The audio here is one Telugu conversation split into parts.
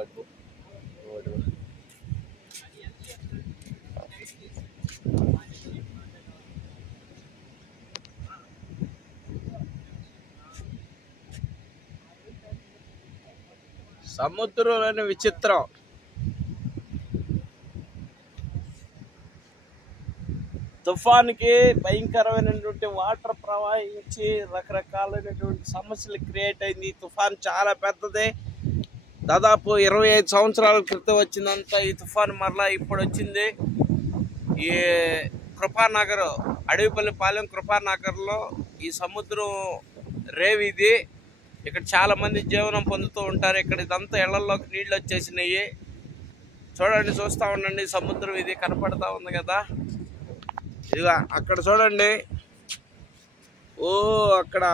ఇటు సముద్రంలోని విచిత్రం. తుఫాన్కి భయంకరమైనటువంటి వాటర్ ప్రవహించి రకరకాలైనటువంటి సమస్యలు క్రియేట్ అయింది. ఈ తుఫాన్ చాలా పెద్దది. దాదాపు 25 సంవత్సరాల క్రితం వచ్చిందంతా ఈ తుఫాన్ మరలా ఇప్పుడు వచ్చింది. ఈ కృపానగర్, అడవిపల్లిపాలెం కృపానగర్లో ఈ సముద్రం రేవు ఇది. ఇక్కడ చాలా మంది జీవనం పొందుతూ ఉంటారు. ఇక్కడ ఇదంతా ఇళ్లలోకి నీళ్ళు వచ్చేసినాయి. చూడండి, చూస్తూ ఉండండి. సముద్రం ఇది కనపడతా ఉంది కదా. ఇదిగా అక్కడ చూడండి. అక్కడ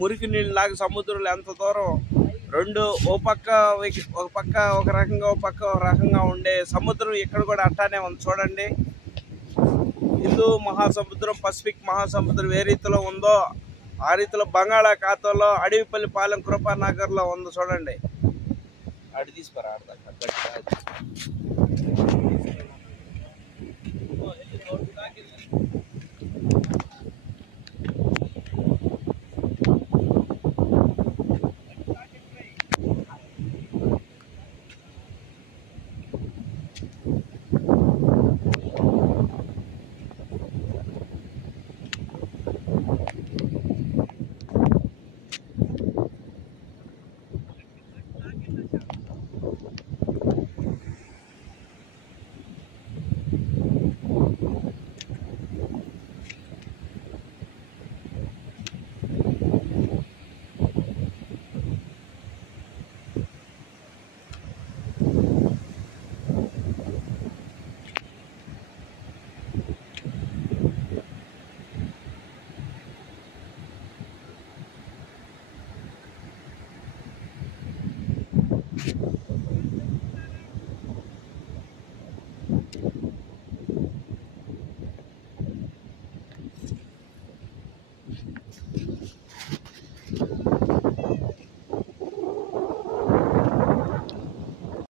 మురికి నీళ్ళు లాగా సముద్రంలో ఎంత దూరం రెండు ఒక పక్క ఒక రకంగా ఒక పక్క ఒక రకంగా ఉండే సముద్రం ఇక్కడ కూడా అట్టానే ఉంది. చూడండి, హిందూ మహాసముద్రం, పసిఫిక్ మహాసముద్రం ఏ రీతిలో ఉందో ఆ రీతిలో బంగాళాఖాతంలో అడవిపల్లిపాలెం కృపానగర్లో ఉంది. చూడండి, అడి తీసుకురా